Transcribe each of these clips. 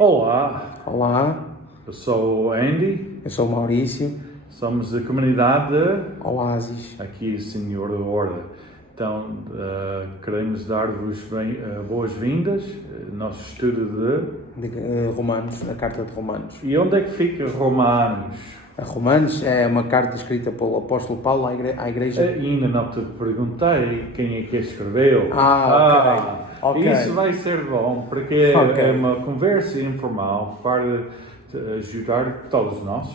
Olá, Olá, eu sou o Andy, eu sou o Maurício, somos da comunidade Oásis, aqui, Senhor da Horda. Então, queremos dar-vos boas-vindas ao nosso estudo de Romanos, a carta de Romanos. E onde é que fica Romanos? A Romanos é uma carta escrita pelo apóstolo Paulo à igreja. Ainda não te perguntei quem é que a escreveu. Ok. Isso vai ser bom, porque é uma conversa informal para ajudar todos nós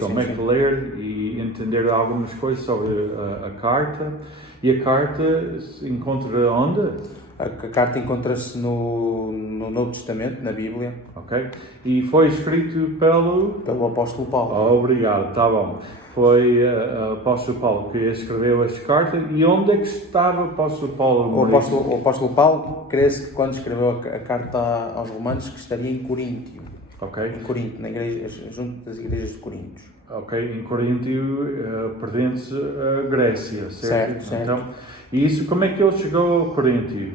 como é que ler e entender algumas coisas sobre a carta. E a carta se encontra onde? A carta encontra-se no Novo Testamento, na Bíblia. Ok. E foi escrito pelo apóstolo Paulo. Obrigado, está bom. Foi o apóstolo Paulo que escreveu esta carta. E onde é que estava o apóstolo Paulo? O apóstolo Paulo, crê-se que quando escreveu a carta aos Romanos, que estaria em Coríntio. Ok. Em Corinto, na igreja, junto das igrejas de Corinto. Ok, em Coríntio pertence à Grécia, certo? Certo. Então, e isso, como é que ele chegou a Coríntio?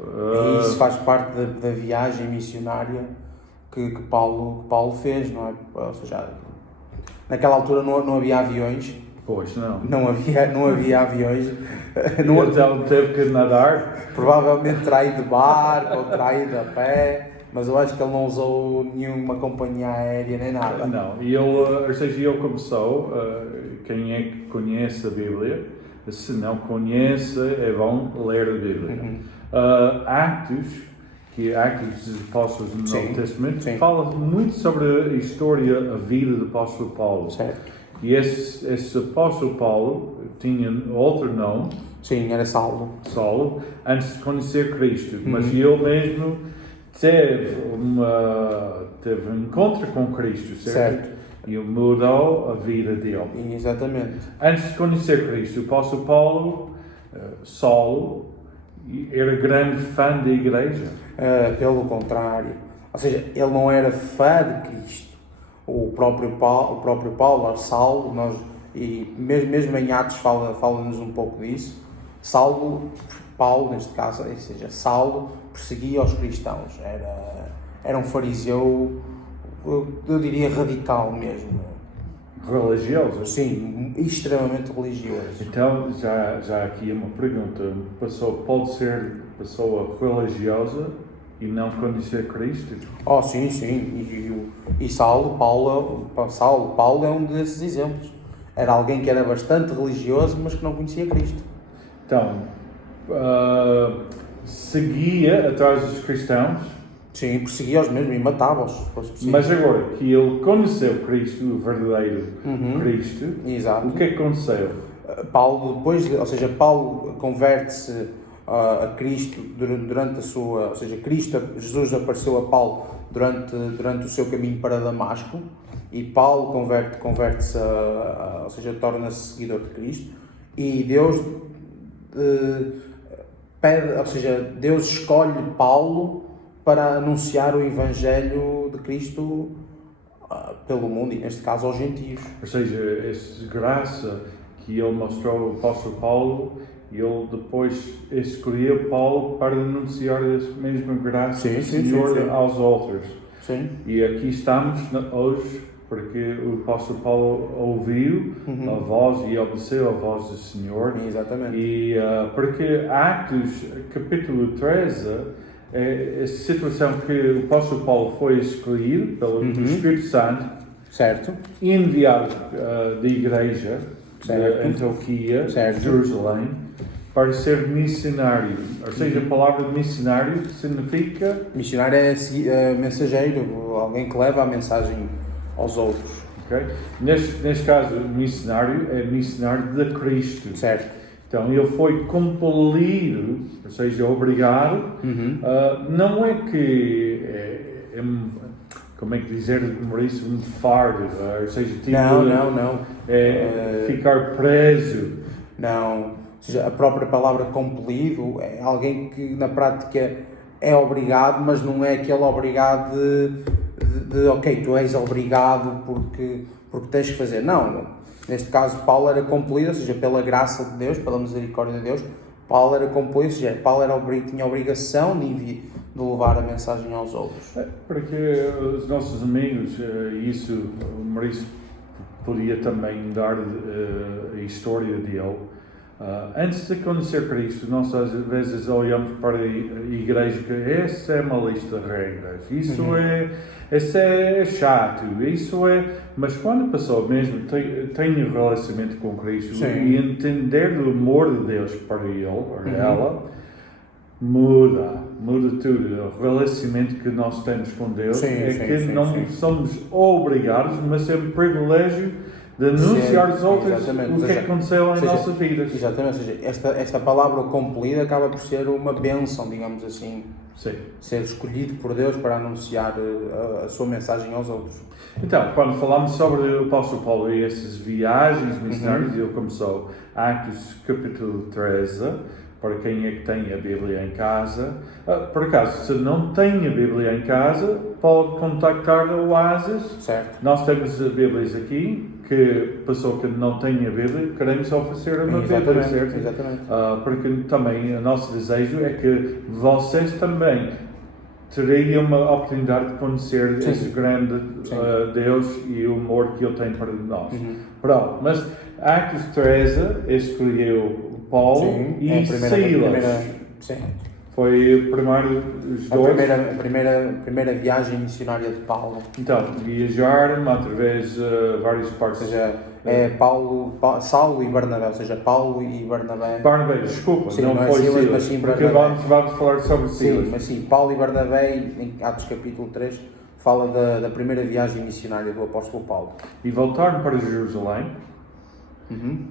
E isso faz parte da viagem missionária que Paulo fez, não é? Ou seja, naquela altura não havia aviões. Pois, não. Não havia aviões. Ele teve que nadar? Provavelmente terá ido de barco ou terá ido a pé. Mas eu acho que ele não usou nenhuma companhia aérea nem nada. Não, e ele começou, quem é que conhece a Bíblia, se não conhece, é bom ler a Bíblia. Atos dos Apóstolos no Novo Testamento, fala muito sobre a história, a vida do Apóstolo Paulo. Certo. E esse Apóstolo Paulo tinha outro nome. Sim, era Saulo, antes de conhecer Cristo, mas ele mesmo teve um encontro com Cristo, certo? E mudou a vida dele. Exatamente. Antes de conhecer Cristo, o apóstolo Paulo, Saulo, era grande fã da igreja? Pelo contrário. Ou seja, ele não era fã de Cristo. O próprio Paulo, Saulo, e mesmo em Atos fala-nos um pouco disso. Paulo, neste caso, ou seja, Saulo perseguia os cristãos. Era um fariseu, eu diria radical mesmo. Religioso? Sim, extremamente religioso. Então, já aqui uma pergunta. Pode ser pessoa religiosa e não conhecer Cristo? Sim. E Paulo é um desses exemplos. Era alguém que era bastante religioso, mas que não conhecia Cristo. Então, seguia atrás dos cristãos? Sim, perseguia-os mesmo e matava-os. Mas agora que ele conheceu Cristo, o verdadeiro Cristo, exato. O que é que aconteceu? Paulo converte-se a Cristo durante a sua... Ou seja, Jesus apareceu a Paulo durante o seu caminho para Damasco, e Paulo converte-se, ou seja, torna-se seguidor de Cristo, e Deus Deus escolhe Paulo para anunciar o Evangelho de Cristo pelo mundo, e neste caso aos gentios. Ou seja, essa graça que ele mostrou ao apóstolo Paulo, ele depois escolheu Paulo para anunciar essa mesma graça do Senhor aos outros. Sim. E aqui estamos hoje porque o apóstolo Paulo ouviu a voz e obedeceu a voz do Senhor. Exatamente. E porque Atos, capítulo 13, é essa situação que o apóstolo Paulo foi escolhido pelo Espírito Santo, certo, enviado da igreja de Antioquia, Jerusalém, para ser missionário. Ou seja, a palavra missionário significa... Missionário é mensageiro, alguém que leva a mensagem aos outros. Okay? Neste caso, missionário é missionário de Cristo. Certo. Então, ele foi compelido, ou seja, obrigado. Não é que como é que dizer, Maurício, um fardo, ou seja, tipo... Não. Ficar preso. Não. Ou seja, a própria palavra compelido é alguém que na prática é obrigado, mas não é aquele obrigado de ok, tu és obrigado porque tens que fazer. Não. Neste caso, Paulo era compelido, ou seja, pela graça de Deus, pela misericórdia de Deus, Paulo era compelido, ou seja, Paulo tinha a obrigação de levar a mensagem aos outros. Porque os nossos amigos, isso o Maurício podia também dar a história dele. Antes de conhecer Cristo, nós às vezes olhamos para a igreja que essa é uma lista de regras, isso é chato, mas quando a pessoa mesmo tem um relacionamento com Cristo e entender o amor de Deus para ele ou ela, muda tudo. O relacionamento que nós temos com Deus não somos obrigados, mas é um privilégio de anunciar aos outros o que aconteceu em nossas vidas. Exatamente, ou seja, esta palavra cumprida acaba por ser uma bênção, digamos assim. Sim. Ser escolhido por Deus para anunciar a sua mensagem aos outros. Então, quando falamos sobre o apóstolo Paulo e essas viagens missionárias, ele começou Atos capítulo 13, para quem é que tem a Bíblia em casa. Por acaso, se não tem a Bíblia em casa, pode contactar a Oasis. Certo. Nós temos Bíblias aqui, que pessoa que não tem a Bíblia, queremos oferecer uma Bíblia, certo? Exatamente. Porque também o nosso desejo é que vocês também teriam uma oportunidade de conhecer esse grande Deus e o amor que Ele tem para nós. Pronto, mas Atos 13 escolheu Paulo e Silas. Foi o primeiro, os dois. A primeira viagem missionária de Paulo. Então, viajaram através de várias partes. Ou seja, Saulo e Barnabé, ou seja, Paulo e Barnabé. Barnabé, desculpa, sim, não foi Silas, Silas, mas sim porque Barnabé. vamos falar sobre Silas. Sim, mas sim, Paulo e Barnabé, em Atos capítulo 3, fala da primeira viagem missionária do apóstolo Paulo. E voltaram para Jerusalém.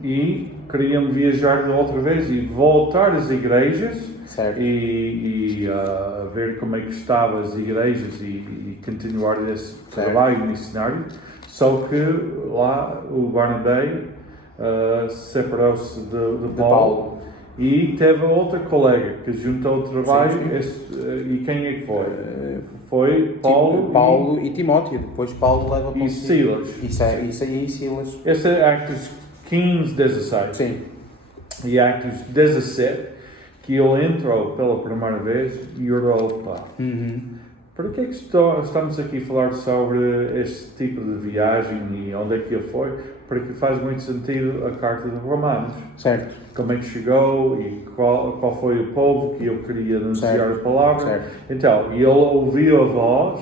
E queriam viajar outra vez e voltar às igrejas e ver como é que estavam as igrejas e continuar esse trabalho missionário. Só que lá o Barnabé separou-se de Paulo e teve outra colega que juntou o trabalho. E quem é que foi? Foi Paulo e Timóteo. Depois Paulo leva e Silas. Isso aí, Silas. Esse é Atos 15, 16. Sim. E Atos 17, que ele entrou pela primeira vez em Europa. Por que é que estamos aqui a falar sobre este tipo de viagem e onde é que ele foi? Porque faz muito sentido a carta de Romanos. Certo. Como é que chegou e qual foi o povo que ele queria anunciar a palavra. Certo. Então, ele ouviu a voz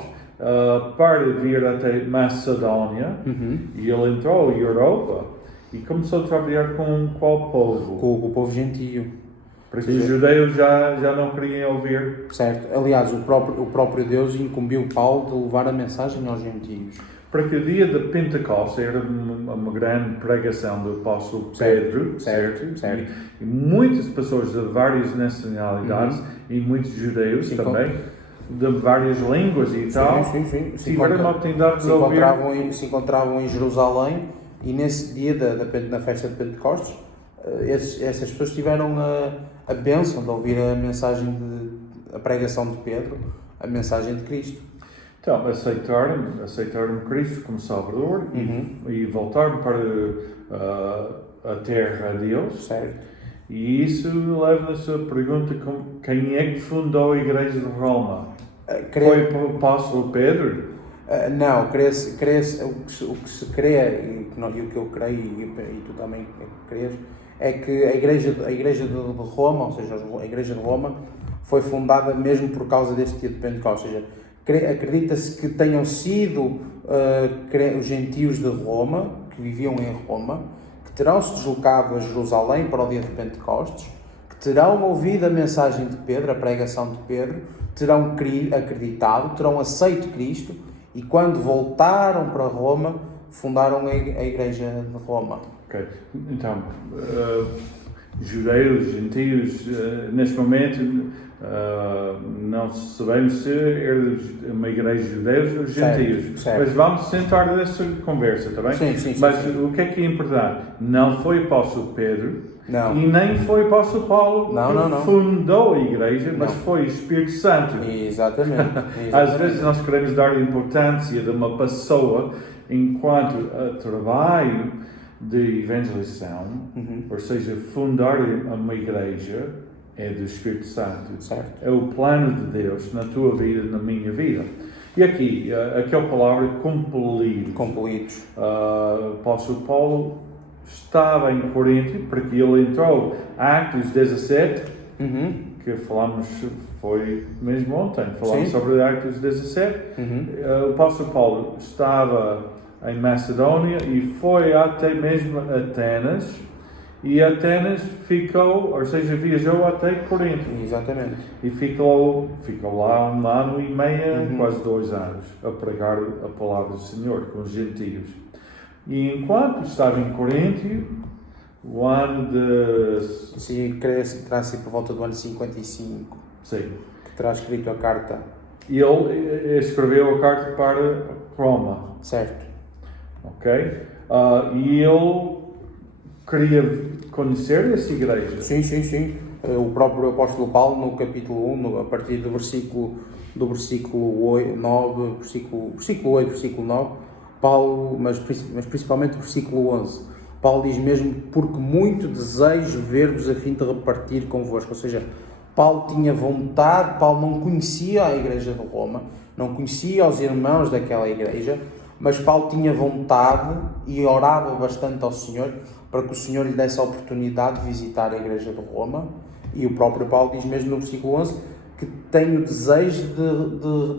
para vir até Macedónia e ele entrou em Europa. E começou a trabalhar com qual povo? Com o povo gentio. Porque os judeus já não queriam ouvir. Certo. Aliás, o próprio Deus incumbiu Paulo de levar a mensagem aos gentios. Porque o dia de Pentecostes era uma grande pregação do apóstolo Pedro. Certo. E muitas pessoas de várias nacionalidades e muitos judeus também, de várias línguas e tal, tiveram a oportunidade de ouvir. Se encontravam em Jerusalém. E nesse dia na festa de Pentecostes, essas pessoas tiveram a bênção de ouvir a mensagem, a pregação de Pedro, a mensagem de Cristo. Então, aceitaram Cristo como Salvador e voltaram para a terra de Deus. Certo. E isso leva-nos a pergunta: quem é que fundou a Igreja de Roma? Foi o apóstolo Pedro? Não, o que se crê, e o que eu creio, e tu também crês, é que a igreja de Roma, ou seja, a Igreja de Roma, foi fundada mesmo por causa deste dia de Pentecostes. Ou seja, acredita-se que tenham sido os gentios de Roma, que viviam em Roma, que terão se deslocado a Jerusalém para o dia de Pentecostes, que terão ouvido a mensagem de Pedro, a pregação de Pedro, terão acreditado, terão aceito Cristo, e quando voltaram para Roma, fundaram a Igreja de Roma. Ok. Então, judeus, gentios, neste momento, não sabemos se era uma igreja de judeus ou gentios. Certo. Mas vamos sentar nessa conversa, está bem? Sim. Mas o que é importante? Não foi o apóstolo Pedro. Não. E nem foi o apóstolo Paulo que fundou a igreja, mas foi o Espírito Santo. Exatamente. Às vezes nós queremos dar a importância de uma pessoa enquanto trabalho de evangelização, ou seja, fundar uma igreja, é do Espírito Santo. Certo. É o plano de Deus na tua vida, na minha vida. E aqui, aquela palavra compelido. Compelidos. O apóstolo Paulo estava em Corinto, porque ele entrou, Atos 17, que falamos, foi mesmo ontem, falamos sobre Atos 17. O apóstolo Paulo estava em Macedónia e foi até mesmo Atenas, e Atenas ficou, ou seja, viajou até Corinto. Exatamente. E ficou lá 1 ano e meio, quase 2 anos, a pregar a palavra do Senhor com os gentios. E enquanto estava em Corinto, o ano de... Sim, creio que terá sido por volta do ano 55, Sim. que terá escrito a carta. E ele escreveu a carta para Roma. Certo. Ok? E ele queria conhecer essa igreja. Sim. O próprio apóstolo Paulo, no capítulo 1, a partir do versículo 8, 9, versículo 8, versículo 9, Paulo, mas principalmente o versículo 11, Paulo diz mesmo: porque muito desejo ver-vos a fim de repartir convosco. Ou seja, Paulo tinha vontade, Paulo não conhecia a igreja de Roma, não conhecia os irmãos daquela igreja, mas Paulo tinha vontade e orava bastante ao Senhor para que o Senhor lhe desse a oportunidade de visitar a igreja de Roma. E o próprio Paulo diz mesmo no versículo 11 que tem o desejo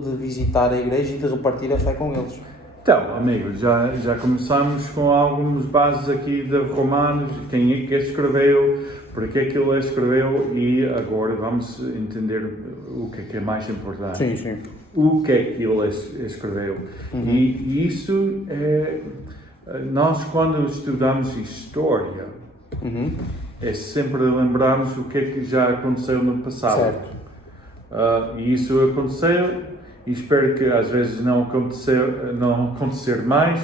de visitar a igreja e de repartir a fé com eles. Então, amigos, já começamos com algumas bases aqui de Romanos, quem é que escreveu, porque é que ele escreveu, e agora vamos entender o que é mais importante. Sim. O que é que ele escreveu. E isso é... Nós, quando estudamos história, é sempre lembrarmos o que é que já aconteceu no passado. Certo. E isso aconteceu, e espero que às vezes não acontecer mais,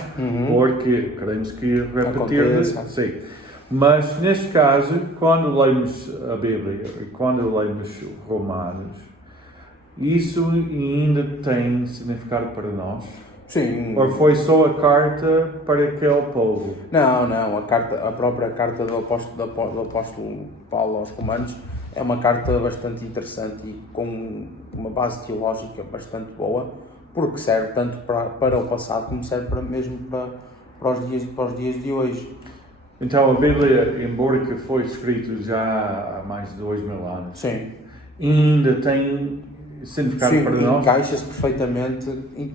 porque queremos que repetir. Sim. Mas neste caso, quando lemos a Bíblia e quando lemos Romanos, isso ainda tem significado para nós? Sim. Ou foi só a carta para aquele povo? Não, a própria carta do apóstolo Paulo aos Romanos é uma carta bastante interessante e com uma base teológica bastante boa, porque serve tanto para o passado como serve mesmo para os dias de hoje. Então a Bíblia, embora que foi escrito já há mais de 2000 anos, Sim. ainda tem significado para nós? Encaixa-se perfeitamente,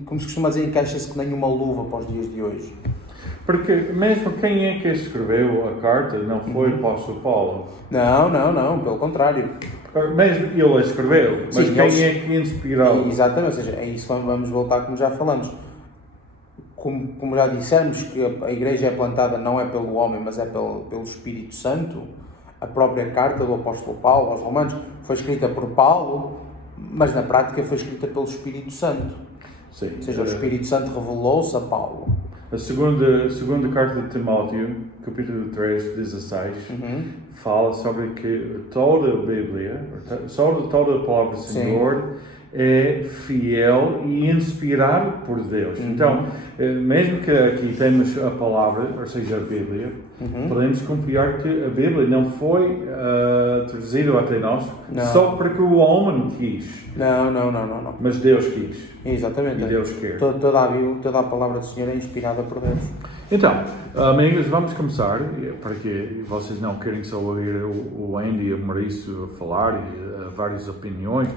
como se costuma dizer, encaixa-se que nem uma luva para os dias de hoje. Porque mesmo quem é que escreveu a carta não foi o apóstolo Paulo? Não, pelo contrário. Mesmo ele escreveu, mas Sim, quem é que inspirou? Exatamente, ou seja, é isso que vamos voltar, como já falamos. Como já dissemos, que a igreja é plantada não é pelo homem, mas é pelo Espírito Santo. A própria carta do apóstolo Paulo aos Romanos foi escrita por Paulo, mas na prática foi escrita pelo Espírito Santo. Sim. Ou seja, o Espírito Santo revelou-se a Paulo. A segunda carta de Timóteo, capítulo 3, 16, fala sobre que toda a Bíblia, toda a palavra do Senhor é fiel e inspirada por Deus. Então, mesmo que aqui temos a palavra, ou seja, a Bíblia, podemos confiar que a Bíblia não foi trazida até nós só porque o homem quis. Não. Mas Deus quis. Exatamente. E Deus quer. Toda a Bíblia, toda a palavra do Senhor é inspirada por Deus. Então, amigos, vamos começar, porque vocês não querem só ouvir o Andy e o Maurício falar e várias opiniões.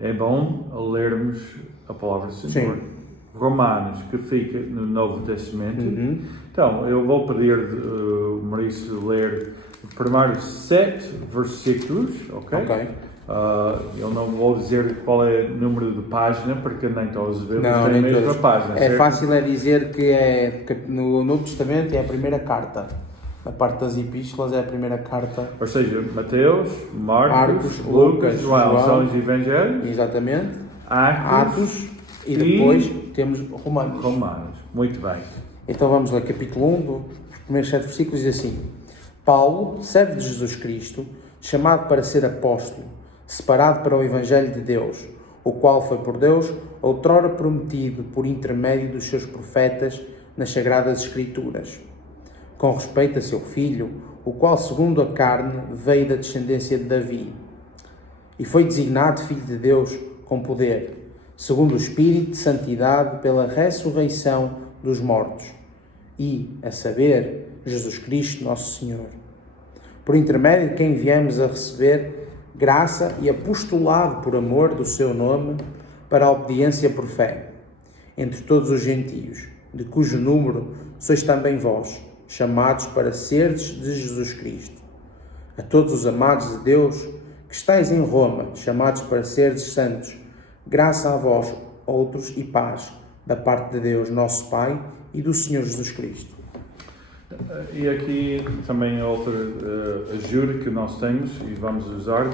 É bom lermos a palavra do Senhor. Sim. Romanos, que fica no Novo Testamento. Então, eu vou pedir o Maurício ler os primeiros 7 versículos, ok? Eu não vou dizer qual é o número de página, porque nem todos os Bíblias têm a mesma página. É certo? fácil dizer que no Novo Testamento é a primeira carta. A parte das epístolas é a primeira carta. Ou seja, Mateus, Marcos, Lucas, Lucas, João, são os João. Evangelhos. Exatamente. Atos E depois temos Romanos. Muito bem. Então vamos ler capítulo 1, dos primeiros 7 versículos, diz assim: Paulo, servo de Jesus Cristo, chamado para ser apóstolo, separado para o Evangelho de Deus, o qual foi por Deus outrora prometido por intermédio dos seus profetas nas Sagradas Escrituras, com respeito a seu filho, o qual segundo a carne veio da descendência de Davi, e foi designado Filho de Deus com poder, segundo o Espírito de Santidade, pela ressurreição dos mortos, e, a saber, Jesus Cristo, nosso Senhor, por intermédio de quem viemos a receber graça e apostolado por amor do seu nome, para a obediência por fé, entre todos os gentios, de cujo número sois também vós, chamados para serdes de Jesus Cristo. A todos os amados de Deus, que estáis em Roma, chamados para serdes santos, graça a vós, outros, e paz, da parte de Deus, nosso Pai, e do Senhor Jesus Cristo. E aqui também outra ajuda que nós temos e vamos usar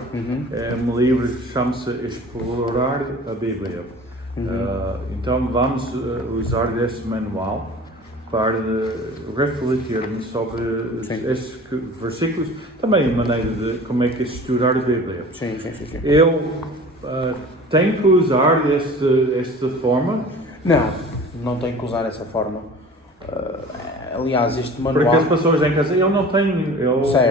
é um livro que chama-se Explorar a Bíblia. Então vamos usar esse manual para refletirmos sobre estes versículos, também a maneira de como é que é estudar a Bíblia. Sim. Eu tenho que usar esta forma? Não tenho que usar essa forma. Aliás, este manual... Porque as pessoas em casa, eu não tenho,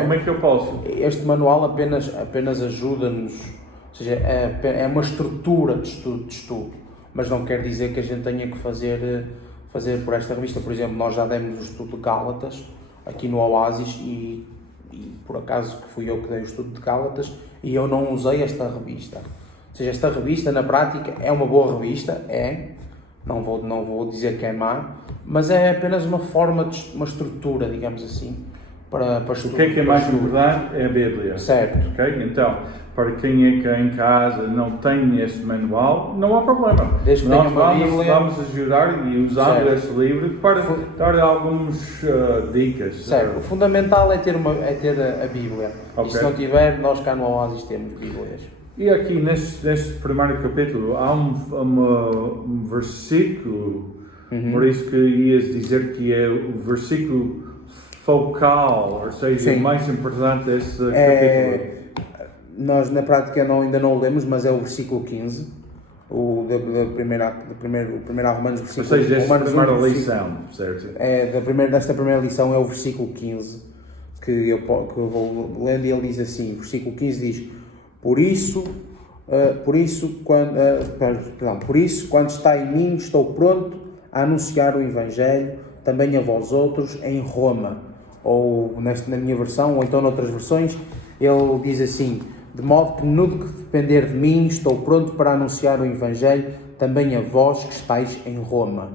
como é que eu posso? Este manual apenas ajuda-nos, ou seja, é uma estrutura de estudo, mas não quer dizer que a gente tenha que fazer por esta revista. Por exemplo, nós já demos o estudo de Gálatas aqui no Oasis e por acaso que fui eu que dei o estudo de Gálatas e eu não usei esta revista. Ou seja, esta revista na prática é uma boa revista, não vou dizer que é má, mas é apenas uma forma, uma estrutura, digamos assim, para o que é mais importante é a Bíblia. Certo. Okay? Então, para quem é que em casa não tem este manual, não há problema. Desde que nós tenha uma Bíblia, vamos ajudar e usar este livro para dar algumas dicas. Certo. O fundamental é ter a Bíblia. Okay. E se não tiver, nós cá no Oasis temos Bíblias. E aqui neste primeiro capítulo há um versículo, por isso que ias dizer que é o versículo focal, ou seja, o mais importante deste capítulo. Nós na prática ainda não o lemos, mas é o versículo 15, da primeira Romanos, versículo 15. Ou seja, esta primeira lição, certo? Desta primeira lição é o versículo 15, que eu vou lendo, e ele diz assim, o versículo 15 diz: Por isso, quando está em mim, estou pronto a anunciar o Evangelho também a vós outros em Roma. Ou na minha versão, ou então noutras versões, ele diz assim: de modo que no que depender de mim, estou pronto para anunciar o Evangelho também a vós que estáis em Roma.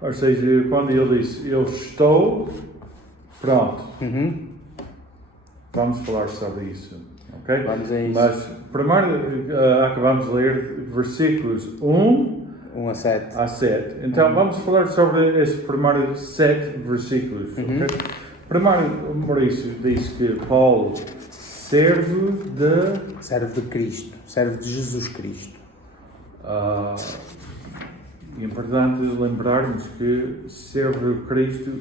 Ou seja, quando ele diz, eu estou pronto, vamos falar sobre isso. Okay? Vamos a isso. Mas primeiro acabamos de ler versículos 1 a 7. Então vamos falar sobre esses primeiros 7 versículos. Okay? Primeiro, Maurício diz que Paulo serve de Cristo, serve de Jesus Cristo. É importante lembrarmos que serve de Cristo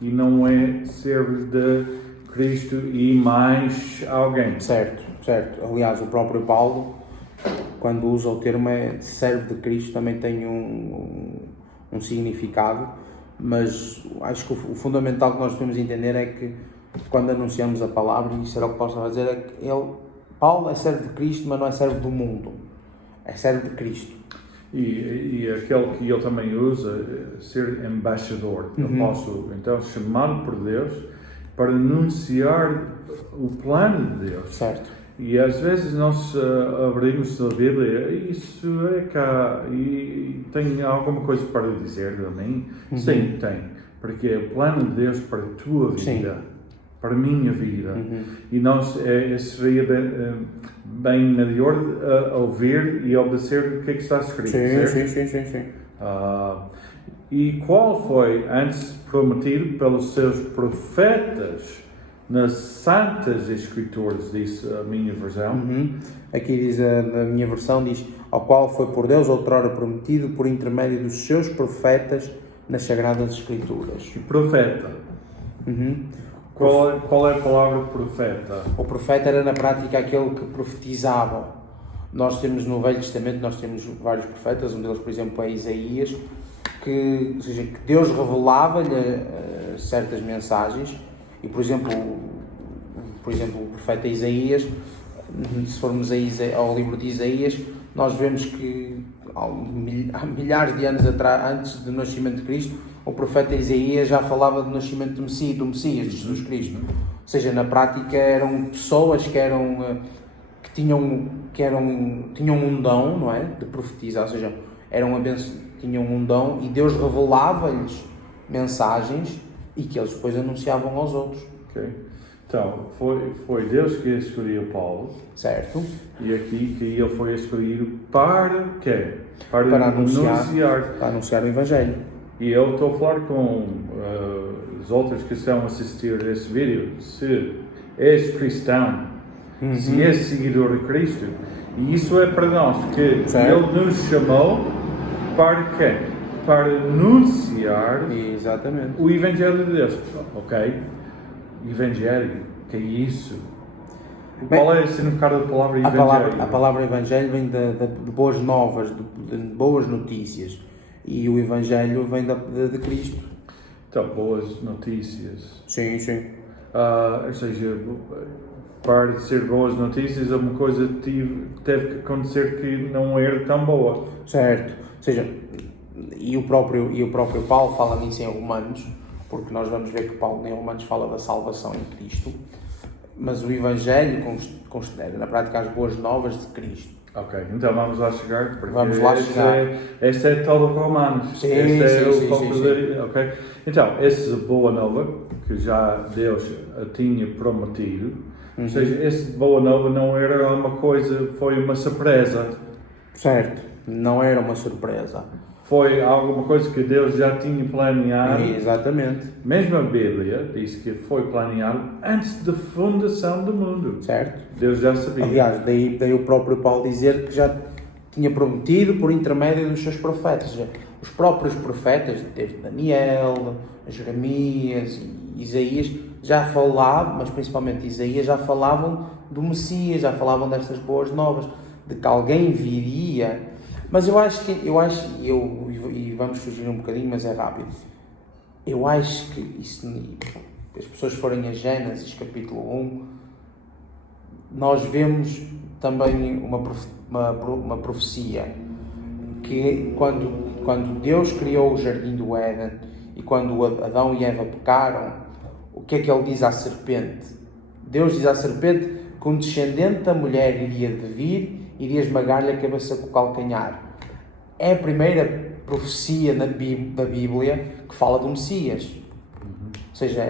e não é serve de Cristo e mais alguém. Certo. Aliás, o próprio Paulo, quando usa o termo serve de Cristo, também tem um significado, mas acho que o fundamental que nós devemos entender é que quando anunciamos a palavra, e isso era o que Paulo estava a dizer, é que Paulo é servo de Cristo, mas não é servo do mundo, é servo de Cristo. E aquele que ele também usa, ser embaixador, apóstolo, então chamado por Deus para anunciar o plano de Deus. Certo. E às vezes nós abrimos a Bíblia, isso é cá, e tem alguma coisa para dizer a mim? Sim, tem, porque é o plano de Deus para a tua vida, para a minha vida. E nós seria bem melhor ouvir e obedecer o que está escrito. Sim. E qual foi antes prometido pelos seus profetas nas Santas Escrituras, diz a minha versão. Aqui diz, na minha versão, diz: ao qual foi por Deus outrora prometido por intermédio dos seus profetas nas Sagradas Escrituras. Profeta. Qual é a palavra profeta? O profeta era na prática aquele que profetizava. Nós temos no Velho Testamento, nós temos vários profetas, um deles, por exemplo, é Isaías, que Deus revelava-lhe certas mensagens. E, por exemplo, o profeta Isaías se formos ao livro de Isaías, nós vemos que há milhares de anos atrás, antes do nascimento de Cristo, o profeta Isaías já falava do nascimento do Messias, de Jesus Cristo. Ou seja, na prática eram pessoas que tinham um dom, não é? De profetizar, ou seja, tinham um dom e Deus revelava-lhes mensagens e que eles depois anunciavam aos outros. Ok. Então, foi Deus que escolheu Paulo. Certo. E aqui que ele foi escolhido para quê? Para anunciar o Evangelho. E eu estou a falar com os outros que estão a assistir a este vídeo. Se és cristão, se és seguidor de Cristo, e isso é para nós, que certo. Ele nos chamou para quê? Para anunciar exatamente o Evangelho de Deus. Ok? Evangelho, que é isso? Qual é o significado da palavra Evangelho? A palavra Evangelho vem de boas novas, de boas notícias. E o Evangelho vem de Cristo. Então, boas notícias. Sim. Ou seja, para ser boas notícias, uma coisa teve que acontecer que não era tão boa. Certo. Ou seja, e o próprio Paulo fala nisso em Romanos, porque nós vamos ver que Paulo em Romanos fala da salvação em Cristo, mas o Evangelho considera na prática as boas novas de Cristo. Ok, então vamos lá chegar, porque este é todo o Romanos. Sim. Ok? Então, essa boa nova, que já Deus a tinha prometido, ou seja, essa boa nova não era uma coisa, foi uma surpresa. Certo, não era uma surpresa. Foi alguma coisa que Deus já tinha planeado. Exatamente. Mesmo a Bíblia diz que foi planeado antes da fundação do mundo. Certo. Deus já sabia. Aliás, daí o próprio Paulo dizer que já tinha prometido por intermédio dos seus profetas. Os próprios profetas, desde Daniel, Jeremias e Isaías, já falavam, mas principalmente Isaías, já falavam do Messias, já falavam destas boas novas, de que alguém viria. Mas e vamos fugir um bocadinho, mas é rápido. Eu acho que isso, as pessoas forem a Gênesis capítulo 1, nós vemos também uma profecia que quando Deus criou o jardim do Éden e quando Adão e Eva pecaram, o que é que ele diz à serpente? Deus diz à serpente que um descendente da mulher iria esmagar-lhe a cabeça com o calcanhar. É a primeira profecia da Bíblia que fala do Messias. Ou seja,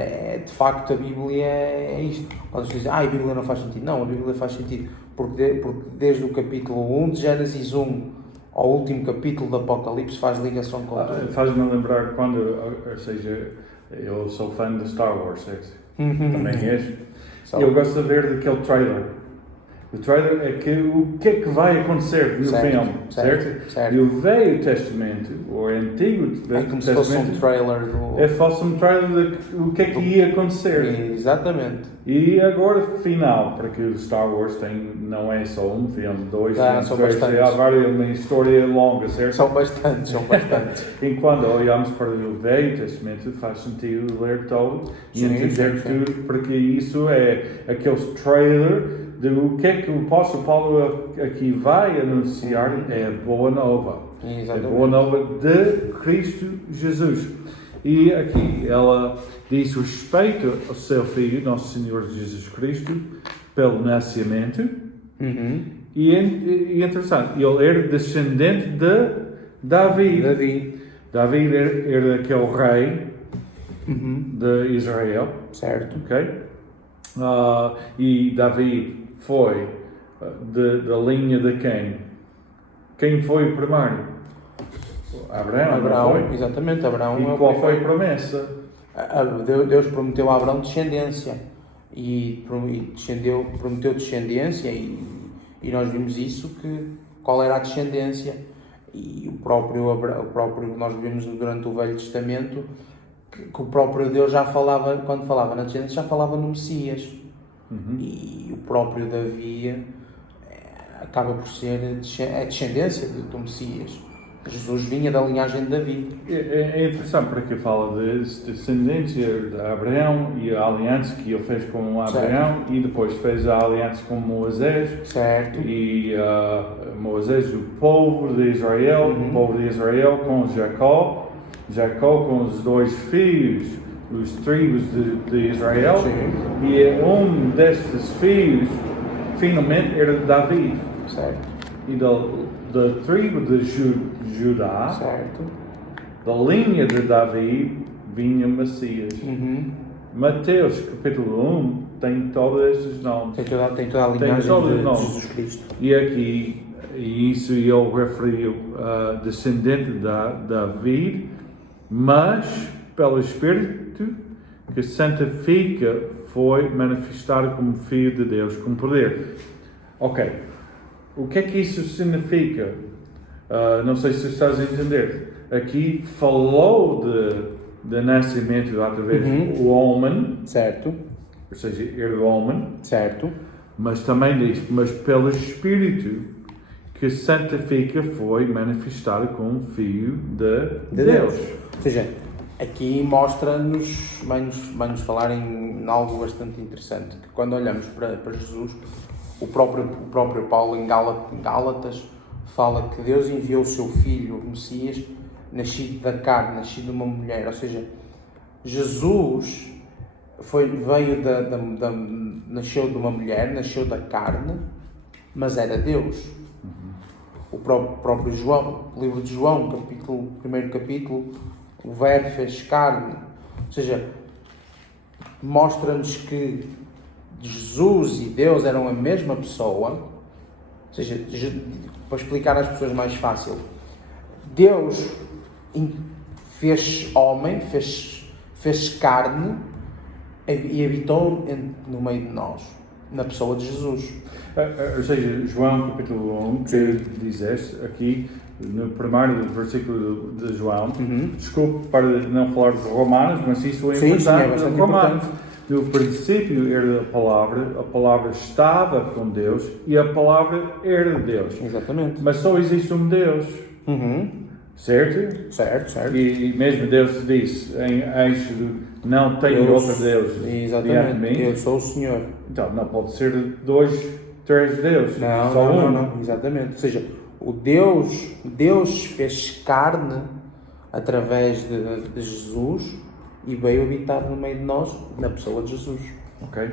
de facto a Bíblia é isto. Quando se diz, a Bíblia não faz sentido. Não, a Bíblia faz sentido. Porque desde o capítulo 1 de Gênesis 1 ao último capítulo do Apocalipse faz ligação com tudo. Faz-me lembrar quando, ou seja, eu sou fã de Star Wars, certo? Também és. Eu gosto de ver daquele trailer. O trailer é que o que é que vai acontecer no filme, certo? E o Velho Testamento, ou o Antigo Testamento, é como se fosse um trailer fosse um trailer de o que é que ia acontecer. Exatamente. E agora, final, porque o Star Wars não é só um filme, dois filmes, três, há várias, uma história longa, certo? São bastantes. E quando olhamos para o Velho Testamento, faz sentido ler todo e entender tudo, porque isso é aqueles trailers de o que é que o apóstolo Paulo aqui vai anunciar. É a boa nova. Exatamente. A boa nova de Cristo Jesus. E aqui ela diz respeito ao seu Filho, Nosso Senhor Jesus Cristo, pelo nascimento. E é interessante, ele era descendente de Davi. Davi era aquele rei de Israel. Certo. Ok? E Davi foi da linha de quem? Quem foi o primeiro? Abraão, foi? Exatamente, Abraão. E qual foi a promessa? Deus prometeu a Abraão descendência e prometeu descendência e nós vimos isso, qual era a descendência, e o próprio nós vimos durante o Velho Testamento que o próprio Deus já falava, quando falava na descendência, já falava no Messias. E o próprio Davi acaba por ser a descendência do Messias. Jesus vinha da linhagem de Davi. É interessante porque fala de descendência de Abraão e a aliança que ele fez com Abraão e depois fez a aliança com Moisés. Certo. E Moisés, o povo de Israel, o povo de Israel com Jacó, Jacó com os 2 filhos, os tribos de Israel. Sim. E destes filhos finalmente era Davi. Certo. E da tribo de Judá, Certo. da linha de Davi, vinha Messias. Mateus capítulo 1 tem todos estes nomes. Tem toda a linhagem de Jesus Cristo. E aqui, e isso eu referi descendente de Davi, mas pelo Espírito que santifica foi manifestado como Filho de Deus com poder. Ok, o que é que isso significa? Não sei se estás a entender. Aqui falou de nascimento através do homem, certo, ou seja, era do homem, certo, mas também diz, mas pelo Espírito que santifica foi manifestado como Filho de Deus. Ou seja, aqui mostra-nos, vai-nos falar em algo bastante interessante, que quando olhamos para Jesus, o próprio Paulo em Gálatas fala que Deus enviou o seu Filho, o Messias, nascido da carne, nascido de uma mulher. Ou seja, Jesus nasceu de uma mulher, nasceu da carne, mas era Deus. O próprio João, o livro de João, primeiro capítulo, o Verbo fez carne. Ou seja, mostra-nos que Jesus e Deus eram a mesma pessoa. Ou seja, para explicar às pessoas mais fácil, Deus fez homem, fez carne e habitou no meio de nós, na pessoa de Jesus. Ou seja, João capítulo 1, que dizeste aqui no primeiro versículo de João, desculpe para não falar de Romanos, mas isso é importante. Sim, é bastante importante. No princípio era a palavra estava com Deus e a palavra era Deus. Exatamente. Mas só existe um Deus. Certo? Certo. E mesmo Deus disse em Êxodo, não tem outro Deus. Exatamente. Eu sou o Senhor. Então não pode ser 2, 3 deuses. Não. Exatamente. Ou seja, Deus fez carne através de Jesus e veio habitar no meio de nós, na pessoa de Jesus. Ok?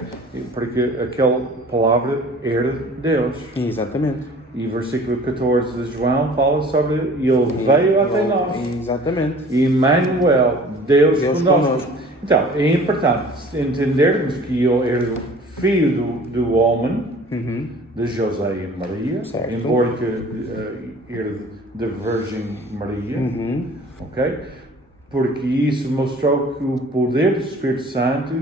Porque aquela palavra era Deus. Exatamente. E versículo 14 de João fala sobre ele veio até nós. Exatamente. E Emmanuel, Deus conosco. Então, é importante entendermos que ele era filho do homem, de José e Maria, certo. embora que era da Virgem Maria. Ok? Porque isso mostrou que o poder do Espírito Santo,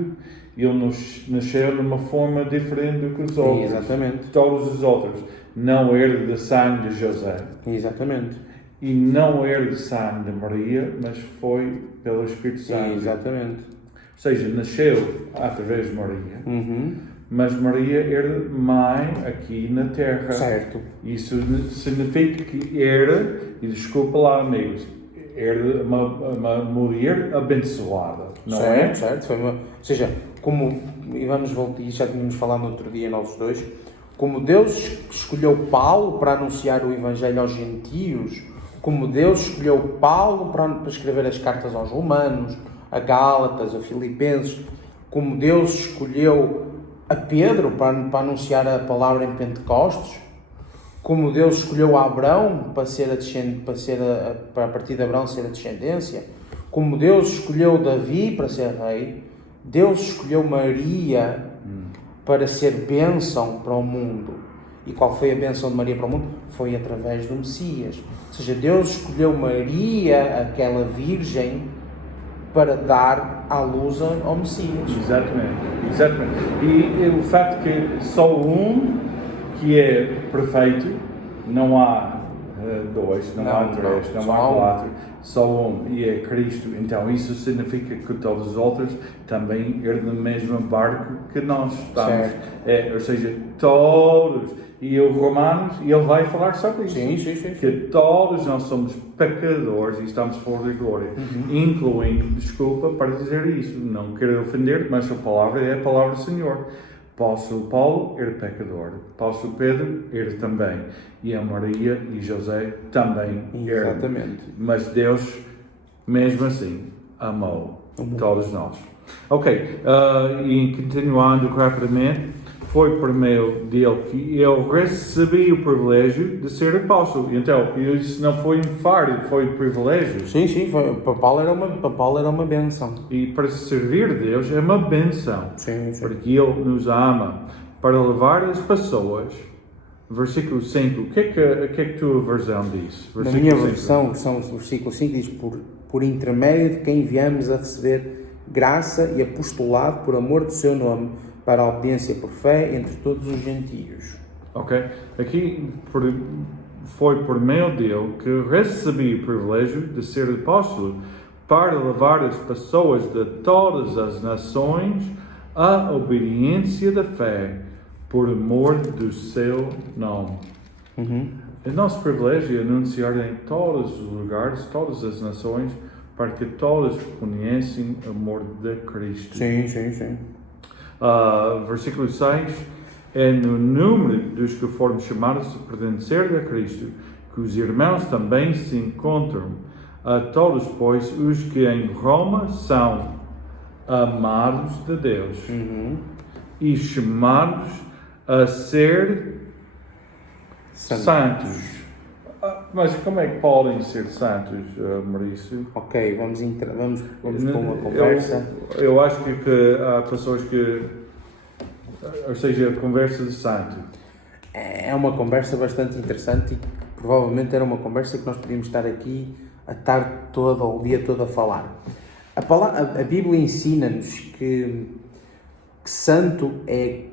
ele nasceu de uma forma diferente do que os outros. Exatamente. Todos os outros. Não era de sangue de José. Exatamente. E não era de sangue de Maria, mas foi pelo Espírito Santo. Exatamente. Ou seja, nasceu através de Maria. Mas Maria era mãe aqui na Terra. Certo. Isso significa que era, e desculpa lá amigos, era uma mulher abençoada, não é? Certo. Ou seja, e vamos voltar, e já tínhamos falado no outro dia nós dois, como Deus escolheu Paulo para anunciar o Evangelho aos gentios, como Deus escolheu Paulo para escrever as cartas aos Romanos, a Gálatas, a Filipenses, como Deus escolheu a Pedro para anunciar a palavra em Pentecostes, como Deus escolheu a Abraão para a partir de Abraão ser a descendência, como Deus escolheu Davi para ser rei, Deus escolheu Maria para ser bênção para o mundo. E qual foi a bênção de Maria para o mundo? Foi através do Messias. Ou seja, Deus escolheu Maria, aquela virgem, para dar à luz ao Messias. Exatamente. E o facto que só um que é perfeito, não há 2, não há 3, não há 4, só um, e é Cristo. Então isso significa que todos os outros também eram no mesmo barco que nós estamos. Ou seja, todos. e o Romanos, e ele vai falar sobre isso. Sim. Que todos nós somos pecadores e estamos fora de glória. Incluindo, desculpa para dizer isso, não quero ofender, mas a palavra é a palavra do Senhor. Apóstolo Paulo era pecador, apóstolo Pedro era também, e a Maria e José também eram. Exatamente. Mas Deus, mesmo assim, amou todos nós. Ok, e continuando rapidamente, foi por meio dele que eu recebi o privilégio de ser apóstolo. Então, isso não foi um fardo, foi um privilégio. Sim, para Paulo era uma bênção. E para servir a Deus é uma benção. Sim. Porque Ele nos ama para levar as pessoas. Versículo 5, o que é que a tua versão diz? Na minha versão, que são o versículo 5, diz: por intermédio de quem viemos a receber graça e apostolado por amor do seu nome, para a obediência por fé entre todos os gentios. Ok, aqui foi por meio dele que recebi o privilégio de ser apóstolo para levar as pessoas de todas as nações à obediência da fé por amor do seu nome. O nosso privilégio é anunciar em todos os lugares, todas as nações, para que todos conheçam o amor de Cristo. Sim. Versículo 6, é no número dos que foram chamados a pertencer a Cristo, que os irmãos também se encontram. A todos, pois, os que em Roma são amados de Deus e chamados a ser santos. Mas como é que podem ser santos, Maurício? Ok, vamos para uma conversa. Eu acho que há pessoas que... Ou seja, a conversa de santo. É uma conversa bastante interessante e provavelmente era uma conversa que nós podíamos estar aqui a tarde toda ou o dia todo a falar. A Bíblia ensina-nos que santo é...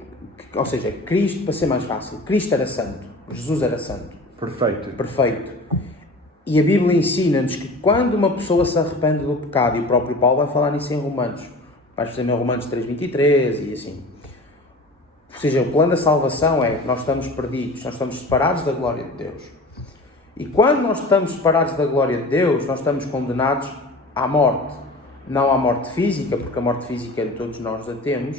Ou seja, Cristo, para ser mais fácil, Cristo era santo, Jesus era santo. Perfeito. E a Bíblia ensina-nos que quando uma pessoa se arrepende do pecado, e o próprio Paulo vai falar nisso em Romanos, vai dizer em Romanos 3:23 e assim. Ou seja, o plano da salvação é que nós estamos perdidos, nós estamos separados da glória de Deus. E quando nós estamos separados da glória de Deus, nós estamos condenados à morte. Não à morte física, porque a morte física todos nós a temos,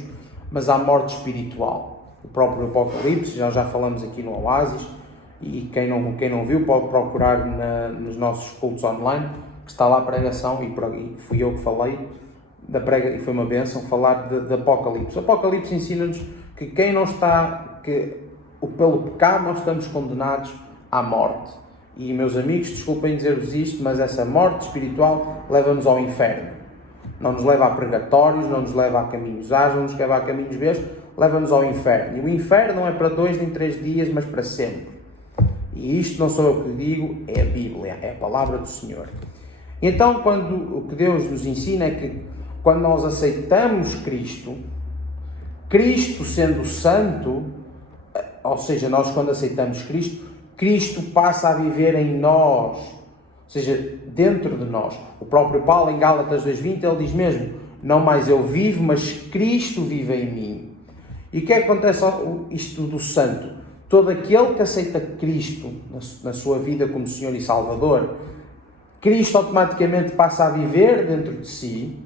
mas à morte espiritual. O próprio Apocalipse, já falamos aqui no Oásis, e quem não viu pode procurar nos nossos cultos online, que está lá a pregação, e fui eu que falei, e foi uma bênção falar de Apocalipse. O Apocalipse ensina-nos que pelo pecado nós estamos condenados à morte. E meus amigos, desculpem dizer-vos isto, mas essa morte espiritual leva-nos ao inferno. Não nos leva a purgatórios, não nos leva a caminhos A's, não nos leva a caminhos B's, leva-nos ao inferno. E o inferno não é para 2 nem 3 dias, mas para sempre. E isto não sou eu que digo, é a Bíblia, é a palavra do Senhor. Então, o que Deus nos ensina é que quando nós aceitamos Cristo sendo santo, ou seja, nós quando aceitamos Cristo passa a viver em nós, ou seja, dentro de nós. O próprio Paulo em Gálatas 2:20, ele diz mesmo: não mais eu vivo, mas Cristo vive em mim. E o que acontece isto do santo? Todo aquele que aceita Cristo na sua vida como Senhor e Salvador, Cristo automaticamente passa a viver dentro de si,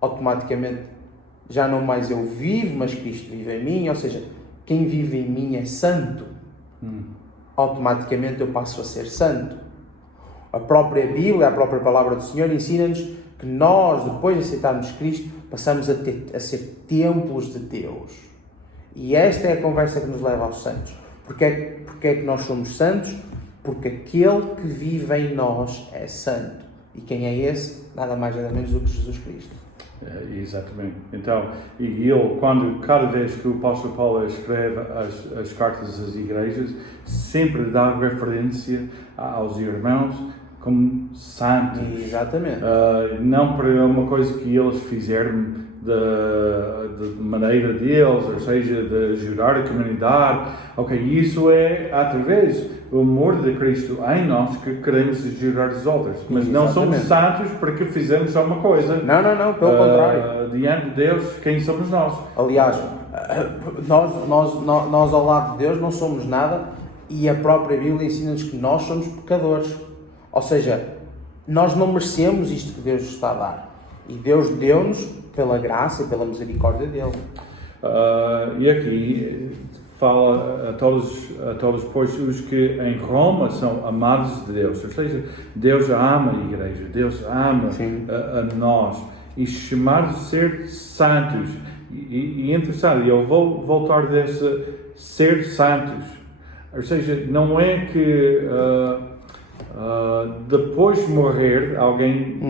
automaticamente já não mais eu vivo, mas Cristo vive em mim, ou seja, quem vive em mim é santo. Automaticamente eu passo a ser santo. A própria Bíblia, a própria palavra do Senhor ensina-nos que nós, depois de aceitarmos Cristo, passamos a ser templos de Deus. E esta é a conversa que nos leva aos santos. Porque é que nós somos santos? Porque aquele que vive em nós é santo. E quem é esse? Nada mais nada menos do que Jesus Cristo. Exatamente. Então, cada vez que o apóstolo Paulo escreve as cartas às igrejas, sempre dá referência aos irmãos como santos. Exatamente. Não por uma coisa que eles fizeram de maneira deles, ou seja, de ajudar a comunidade. Ok, isso é através do amor de Cristo em nós que queremos ajudar os outros. Mas não somos santos porque fizemos alguma coisa. Não, pelo contrário. Diante de Deus, quem somos nós? Aliás, Nós ao lado de Deus não somos nada e a própria Bíblia ensina-nos que nós somos pecadores. Ou seja, nós não merecemos isto que Deus nos está a dar. E Deus deu-nos pela graça e pela misericórdia dele. E aqui fala a todos, pois os que em Roma são amados de Deus. Ou seja, Deus ama a igreja, Deus ama a nós. E chamados de ser santos. E é interessante, eu vou voltar desse ser santos. Ou seja, não é que depois de morrer alguém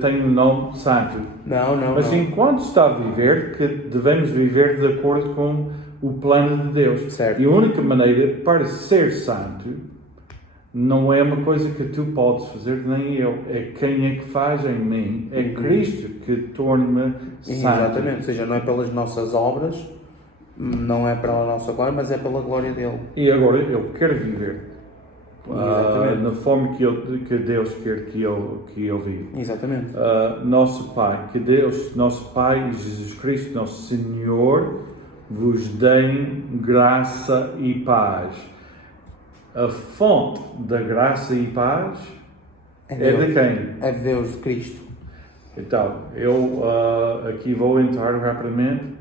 tem um nome santo. Não. Mas enquanto está a viver, que devemos viver de acordo com o plano de Deus. Certo. E a única maneira para ser santo não é uma coisa que tu podes fazer, nem eu. É quem é que faz em mim. É Cristo que torna-me santo. Exatamente. Ou seja, não é pelas nossas obras, não é pela nossa glória, mas é pela glória dele. E agora eu quero viver na forma que Deus quer que eu viva. Exatamente. Nosso Pai, que Deus, nosso Pai Jesus Cristo, nosso Senhor, vos deem graça e paz. A fonte da graça e paz é de quem? É de Deus, de Cristo. Então, eu aqui vou entrar rapidamente.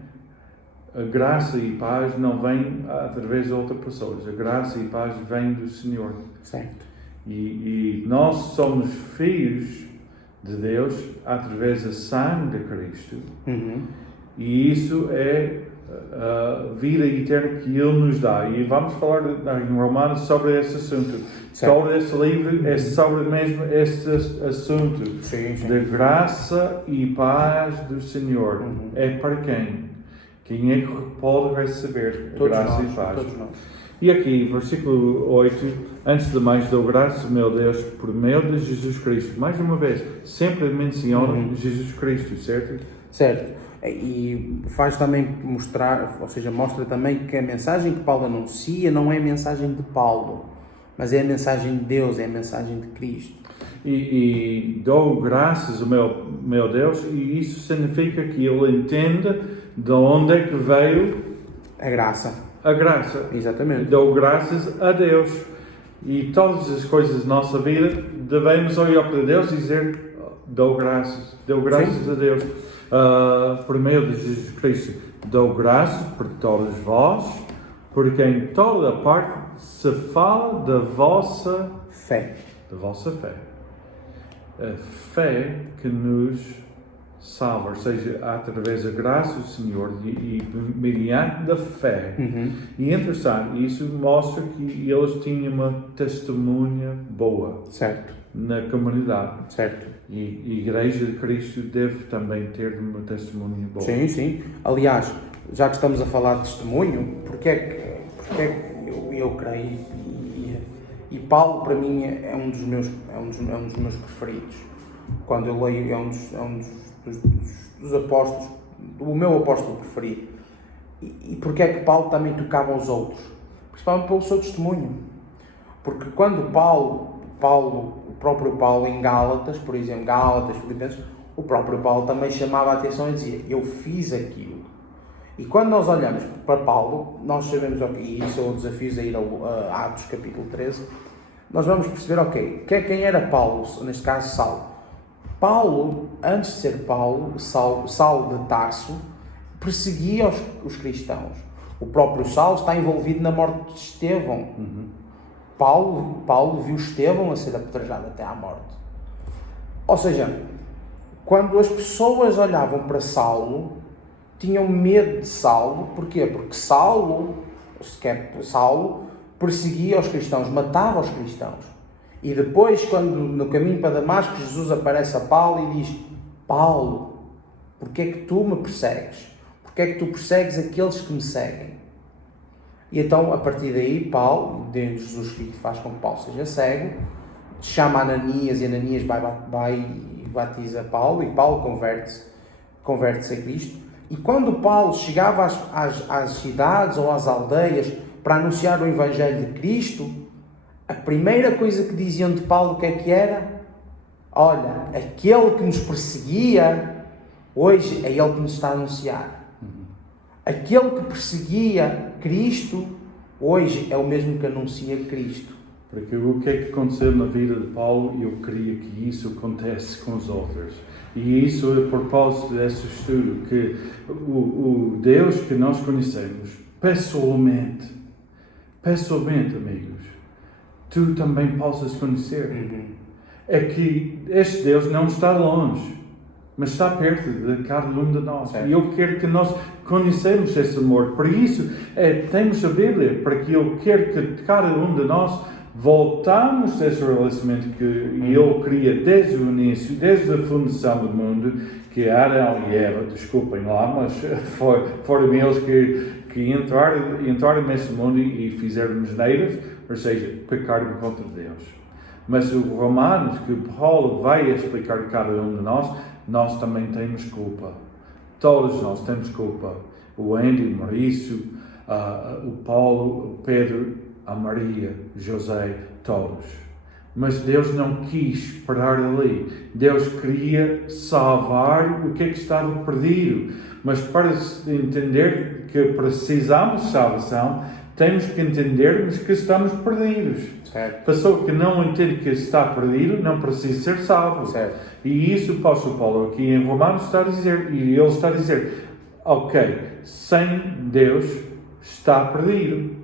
A graça e paz não vem através de outras pessoas. A graça e paz vem do Senhor. Certo. E nós somos filhos de Deus através do sangue de Cristo. E isso é a vida eterna que Ele nos dá. E vamos falar em Romanos sobre esse assunto. Certo. Todo esse livro é sobre mesmo este assunto. Sim. Da graça e paz do Senhor. É para quem? Quem é que pode receber graça e paz? Todos nós. E aqui, versículo 8, antes de mais dou graças, meu Deus, por meio de Jesus Cristo. Mais uma vez, sempre menciona Jesus Cristo, certo? Certo. E faz também mostrar, ou seja, mostra também que a mensagem que Paulo anuncia não é a mensagem de Paulo, mas é a mensagem de Deus, é a mensagem de Cristo. E dou graças ao meu Deus, e isso significa que ele entende de onde é que veio a graça. A graça. Exatamente. Dou graças a Deus. E todas as coisas da nossa vida devemos olhar para Deus e dizer: dou graças a Deus. Por meio de Jesus Cristo, dou graças por todos vós, porque em toda parte se fala da vossa fé. A fé que nos salva, ou seja, através da graça do Senhor e mediante da fé. E é interessante, isso mostra que eles tinham uma testemunha boa. Certo. Na comunidade. Certo. E a Igreja de Cristo deve também ter uma testemunha boa. Sim. Aliás, já que estamos a falar de testemunho, porque é que eu creio e Paulo para mim é um dos meus preferidos. Quando eu leio é um dos apóstolos, o meu apóstolo preferido. E porque é que Paulo também tocava aos outros? Principalmente pelo seu testemunho. Porque quando o próprio Paulo em Gálatas, por exemplo, Filipenses, o próprio Paulo também chamava a atenção e dizia: eu fiz aquilo. E quando nós olhamos para Paulo, nós sabemos, e isso é o desafio a ir a Atos capítulo 13, nós vamos perceber, quem era Paulo, neste caso Saulo. Paulo, antes de ser Saulo de Tarso, perseguia os cristãos. O próprio Saulo está envolvido na morte de Estevão. Paulo viu Estevão a ser apedrejado até à morte. Ou seja, quando as pessoas olhavam para Saulo, tinham medo de Saulo. Porquê? Porque Saulo perseguia os cristãos, matava os cristãos. E depois, quando no caminho para Damasco, Jesus aparece a Paulo e diz: Paulo, porque é que tu me persegues? Porque é que tu persegues aqueles que me seguem? E então, a partir daí, Jesus faz com que Paulo seja cego, chama Ananias e Ananias vai e batiza Paulo, e Paulo converte-se a Cristo. E quando Paulo chegava às cidades ou às aldeias para anunciar o Evangelho de Cristo, a primeira coisa que diziam de Paulo, o que é que era? Olha, aquele que nos perseguia, hoje é ele que nos está a anunciar. Aquele que perseguia Cristo, hoje é o mesmo que anuncia Cristo. Porque o que é que aconteceu na vida de Paulo, eu queria que isso acontece com os outros. E isso é por propósito desse estudo, que o Deus que nós conhecemos, pessoalmente, amigos, tu também possas conhecer. É que este Deus não está longe, mas está perto de cada um de nós. Certo. E eu quero que nós conhecemos esse amor. Por isso, temos a Bíblia, para que eu quero que cada um de nós voltamos a esse relacionamento que Ele cria desde o início, desde a fundação do mundo, que Adão e Eva, desculpem lá, mas foram eles que entraram nesse mundo e fizeram asneiras, ou seja, pecaram contra Deus. Mas o Romanos, que Paulo vai explicar a cada um de nós também temos culpa. Todos nós temos culpa. O Andy, o Maurício, o Paulo, o Pedro, a Maria, José, todos. Mas Deus não quis parar ali. Deus queria salvar o que estava perdido. Mas para entender que precisamos de salvação, temos que entendermos que estamos perdidos. Certo. A pessoa que não entende que está perdido não precisa ser salvo. Certo. E isso o apóstolo Paulo aqui em Romanos está a dizer, e ele está a dizer, ok, sem Deus está perdido.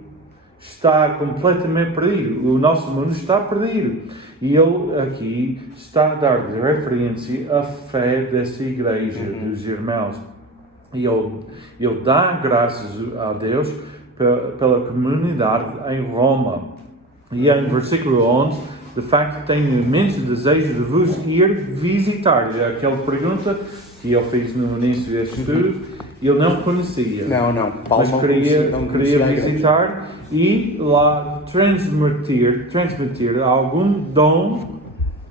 Está completamente perdido. O nosso mundo está perdido. E ele aqui está a dar referência à fé dessa igreja, dos irmãos. E ele dá graças a Deus pela comunidade em Roma. E em versículo 11, de facto tenho imenso desejo de vos ir visitar. É aquela pergunta que ele fez no início deste estudo. Ele não conhecia. Não. Paulo Mas não queria conhecia visitar e lá transmitir algum dom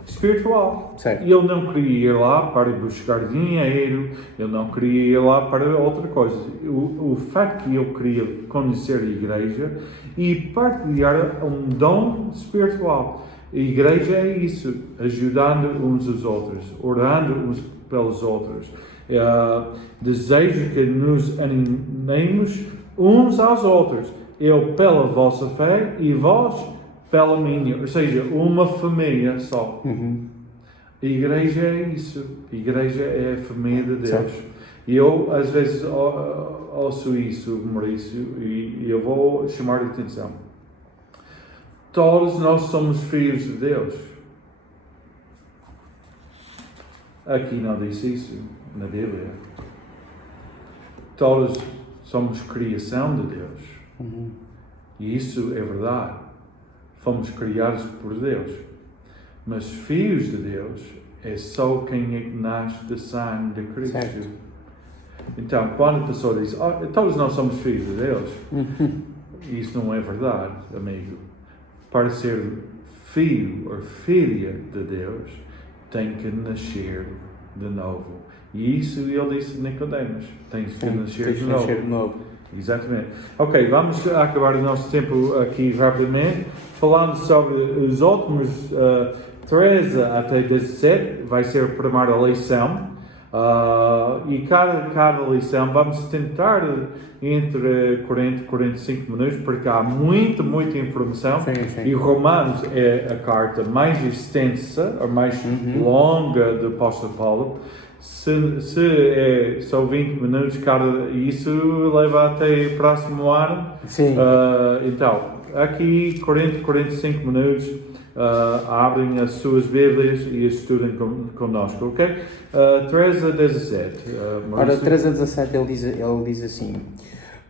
espiritual. Certo. E ele não queria ir lá para buscar dinheiro, ele não queria ir lá para outra coisa. O facto que ele queria conhecer a igreja e partilhar um dom espiritual. A igreja é isso, ajudando uns aos outros, orando uns pelos outros. Desejo que nos animemos uns aos outros, eu pela vossa fé e vós pela minha, ou seja, uma família só. A igreja é isso, a igreja é a família de Deus. Certo. E eu às vezes ouço isso, Maurício, e eu vou chamar a atenção. Todos nós somos filhos de Deus. Aqui não diz isso na Bíblia. Todos somos criação de Deus. E isso é verdade. Fomos criados por Deus. Mas filhos de Deus é só quem é que nasce de sangue de Cristo. Certo. Então, quando a pessoa diz, todos nós somos filhos de Deus, isso não é verdade, amigo. Para ser filho ou filha de Deus, tem que nascer de novo. E isso ele disse a Nicodemos, tens que nascer de novo. Exatamente. Ok, vamos acabar o nosso tempo aqui rapidamente, falando sobre os últimos 13 até 17, vai ser a primeira lição. E cada lição vamos tentar entre 40 e 45 minutos, porque há muita informação. Sim. E Romanos é a carta mais extensa, a mais longa do apóstolo Paulo. Se é só 20 minutos isso leva até o próximo ano. Sim. Então, aqui 40, 45 minutos. Abrem as suas Bíblias e estudem conosco, ok? 13 a 17. Ora, 13 a 17 ele diz assim: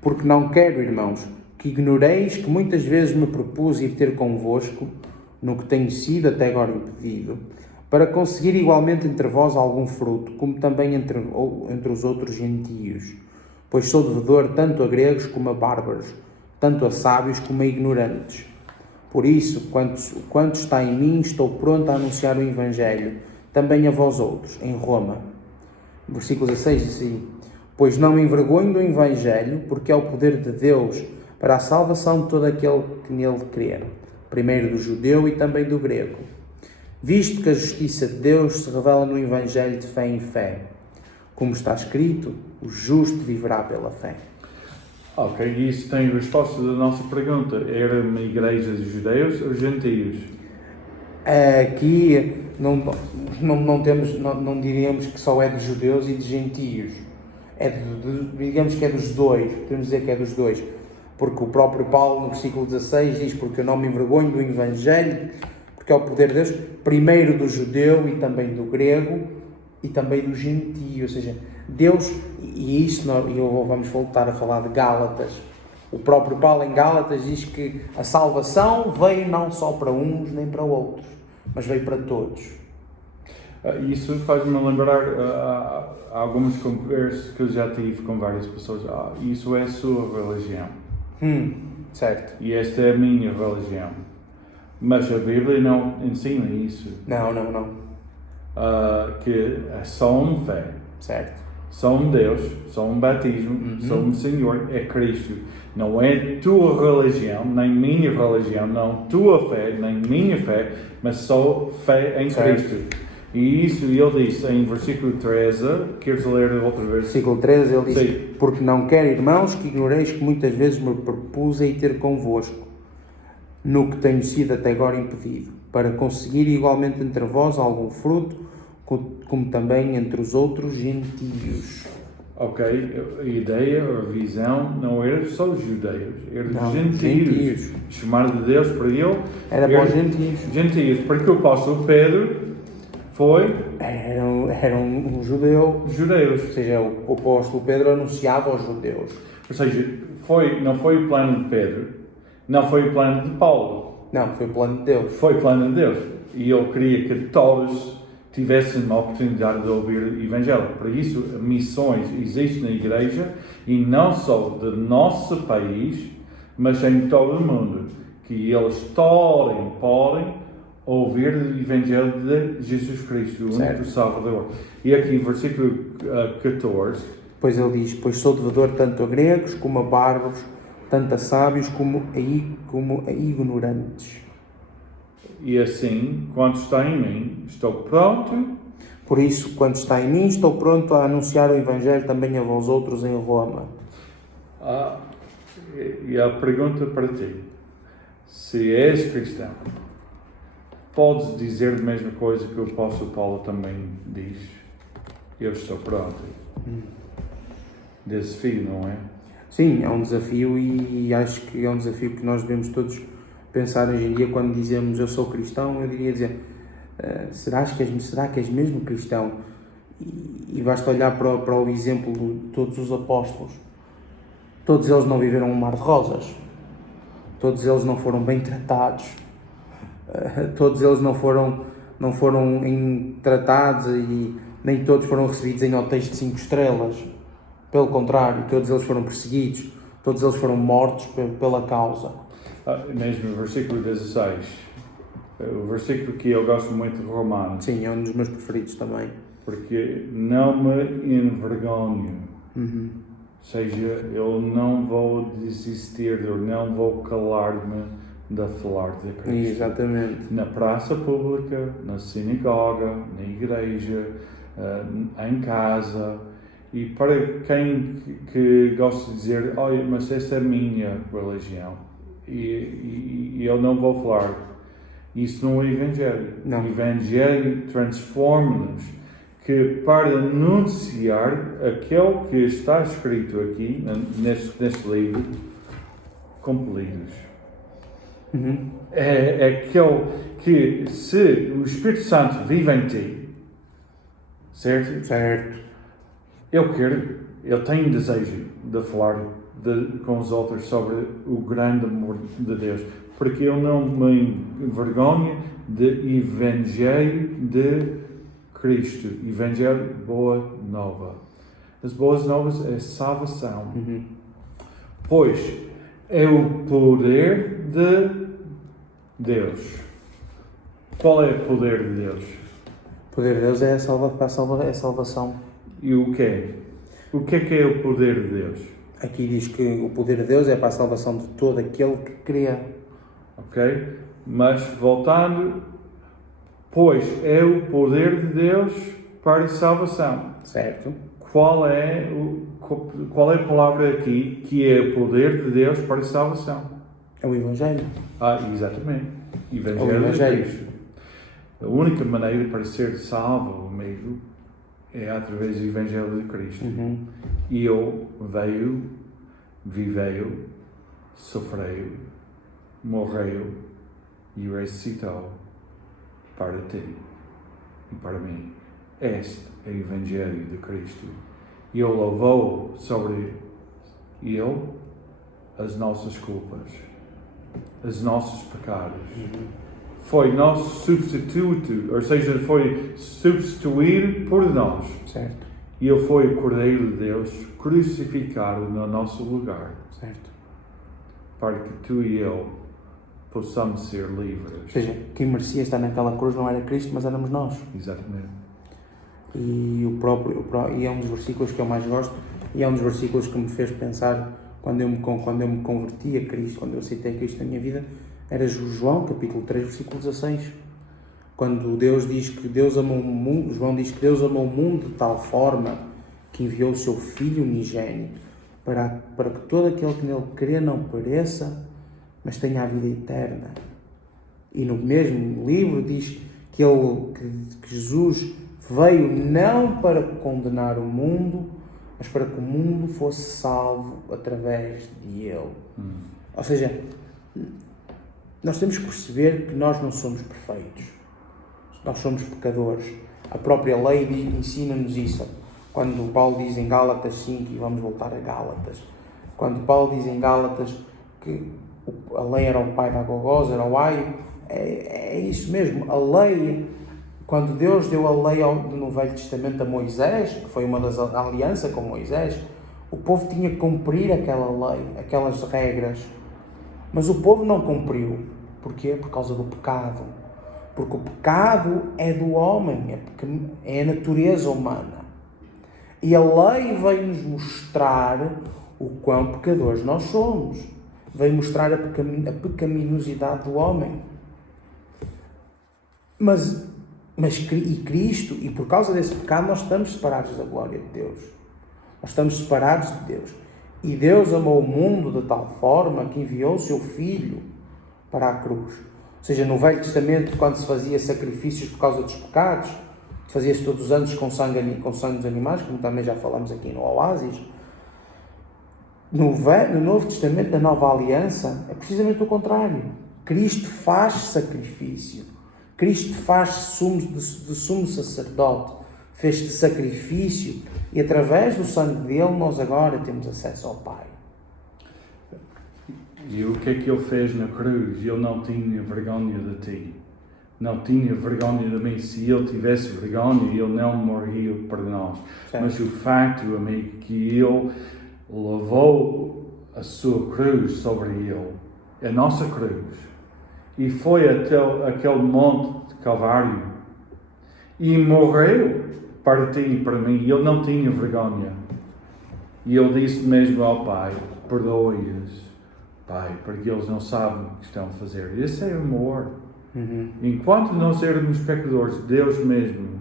porque não quero, irmãos, que ignoreis que muitas vezes me propus ir ter convosco, no que tenho sido até agora impedido, para conseguir igualmente entre vós algum fruto, como também entre os outros gentios. Pois sou devedor tanto a gregos como a bárbaros, tanto a sábios como a ignorantes. Por isso, quanto está em mim, estou pronto a anunciar o Evangelho, também a vós outros, em Roma. Versículo 16 diz assim: pois não me envergonho do Evangelho, porque é o poder de Deus para a salvação de todo aquele que nele crer, primeiro do judeu e também do grego. Visto que a justiça de Deus se revela no Evangelho de fé em fé, como está escrito, o justo viverá pela fé. Ok, e isso tem resposta da nossa pergunta. Era uma igreja de judeus ou gentios? Aqui não diríamos que só é de judeus e de gentios. Digamos que é dos dois, podemos dizer que é dos dois. Porque o próprio Paulo, no versículo 16, diz: porque eu não me envergonho do Evangelho, porque é o poder de Deus, primeiro do judeu e também do grego e também do gentio. Ou seja, Deus, e isso vamos voltar a falar de Gálatas. O próprio Paulo em Gálatas diz que a salvação veio não só para uns nem para outros, mas veio para todos. Isso faz-me lembrar algumas conversas que eu já tive com várias pessoas. Isso é a sua religião. Certo. E esta é a minha religião. Mas a Bíblia não ensina isso. Não. Que é só uma fé. Certo. Só um Deus, só um batismo, só um Senhor, é Cristo. Não é tua religião, nem minha religião, não tua fé, nem minha fé, mas só fé em Cristo. E isso ele disse em versículo 13, queres ler outra vez? Versículo 13, ele diz: Sim. porque não quero, irmãos, que ignoreis que muitas vezes me propus a ir ter convosco, no que tenho sido até agora impedido, para conseguir igualmente entre vós algum fruto, como também entre os outros gentios. Ok, a ideia, a visão não era só os judeus, era os gentios. Chamar de Deus para ele era para os gentios. Gentios, porque o apóstolo Pedro foi... Era um judeu. Judeus. Ou seja, o apóstolo Pedro anunciava aos judeus. Ou seja, não foi o plano de Pedro, não foi o plano de Paulo. Não, foi o plano de Deus. Foi o plano de Deus. E ele queria que todos tivessem uma oportunidade de ouvir o Evangelho. Por isso, missões existem na igreja, e não só do nosso país, mas em todo o mundo. Que eles podem ouvir o Evangelho de Jesus Cristo, o único Salvador. E aqui, versículo 14. Pois ele diz: pois sou devedor tanto a gregos como a bárbaros, tanto a sábios como a ignorantes. E assim, quando está em mim, estou pronto. Por isso, quando está em mim, estou pronto a anunciar o Evangelho também a vós outros em Roma. E a pergunta para ti: se és cristão, podes dizer a mesma coisa que o apóstolo Paulo também diz? Eu estou pronto. Desafio, não é? Sim, é um desafio, e acho que é um desafio que nós devemos todos pensar hoje em dia. Quando dizemos eu sou cristão, eu diria dizer: será que és mesmo cristão? E basta olhar para o exemplo de todos os apóstolos. Todos eles não viveram um mar de rosas. Todos eles não foram bem tratados. Todos eles não foram tratados, e nem todos foram recebidos em hotéis de 5 estrelas. Pelo contrário, todos eles foram perseguidos. Todos eles foram mortos pela causa. Mesmo no versículo 16, o versículo que eu gosto muito de Romanos. Sim, é um dos meus preferidos também. Porque não me envergonho. Ou seja, eu não vou desistir, eu não vou calar-me de falar de Cristo. Exatamente. Na praça pública, na sinagoga, na igreja, em casa. E para quem que gosta de dizer: olha, mas esta é a minha religião, e eu não vou falar. Isso não é Evangelho. Não. O Evangelho transforma-nos, que para anunciar aquele que está escrito aqui, neste livro, compelidos. É aquele que, se o Espírito Santo vive em ti, certo? Certo. Eu tenho desejo de falar com os outros sobre o grande amor de Deus, porque eu não me envergonho do Evangelho de Cristo, Evangelho Boa Nova. As Boas Novas é salvação, pois é o poder de Deus. Qual é o poder de Deus? O poder de Deus é a salvação. E o quê? O que é o poder de Deus? Aqui diz que o poder de Deus é para a salvação de todo aquele que crê. Ok? Mas voltando, pois é o poder de Deus para a salvação. Certo. qual é a palavra aqui que é o poder de Deus para a salvação? É o Evangelho. Exatamente. É o Evangelho de Evangelho. Cristo. A única maneira para ser salvo, amigo, é através do Evangelho de Cristo. E Ele veio, viveu, sofreu, morreu e ressuscitou para ti e para mim. Este é o Evangelho de Cristo. E Ele levou sobre Ele as nossas culpas, os nossos pecados. Foi nosso substituto, ou seja, foi substituído por nós. Certo. E Ele foi o Cordeiro de Deus crucificado no nosso lugar, Certo. para que tu e eu possamos ser Ou livres. seja, quem merecia estar naquela cruz não era Cristo, mas éramos nós. Exatamente. E e é um dos versículos que eu mais gosto, e é um dos versículos que me fez pensar quando eu me converti a Cristo, quando eu aceitei Cristo na minha vida, era João, capítulo 3, versículo 16. Quando Deus diz que Deus amou o mundo, João diz que Deus amou o mundo de tal forma que enviou o seu Filho unigênito para que todo aquele que nele crê não pereça, mas tenha a vida eterna. E no mesmo livro diz que Jesus veio não para condenar o mundo, mas para que o mundo fosse salvo através de Ele. Ou seja, nós temos que perceber que nós não somos perfeitos. Nós somos pecadores. A própria lei ensina-nos isso. Quando Paulo diz em Gálatas 5, e vamos voltar a Gálatas, quando Paulo diz em Gálatas que a lei era o pai da gogosa, era o aio, é isso mesmo. A lei, quando Deus deu a lei no Velho Testamento a Moisés, que foi uma das alianças com Moisés, o povo tinha que cumprir aquela lei, aquelas regras. Mas o povo não cumpriu. Porquê? Por causa do pecado. Porque o pecado é do homem, é a natureza humana. E a lei veio-nos mostrar o quão pecadores nós somos. Veio mostrar a pecaminosidade do homem. Mas Cristo, e por causa desse pecado, nós estamos separados da glória de Deus. Nós estamos separados de Deus. E Deus amou o mundo de tal forma que enviou o seu Filho para a cruz. Ou seja, no Velho Testamento, quando se fazia sacrifícios por causa dos pecados, fazia-se todos os anos com sangue dos animais, como também já falamos aqui no Oásis. No Novo Testamento, na Nova Aliança, é precisamente o contrário. Cristo faz sacrifício. Cristo faz de sumo sacerdote. Fez-te sacrifício e através do sangue dele nós agora temos acesso ao Pai. E o que é que Ele fez na cruz? Ele não tinha vergonha de ti. Não tinha vergonha de mim. Se Ele tivesse vergonha, Ele não morria por nós. Certo. Mas o facto, amigo, que Ele levou a sua cruz sobre Ele, a nossa cruz, e foi até aquele monte de Calvário, e morreu para ti e para mim. Ele não tinha vergonha. E Ele disse mesmo ao Pai: perdoe-os, Pai, porque eles não sabem o que estão a fazer. Esse é amor. Enquanto nós éramos pecadores, Deus mesmo,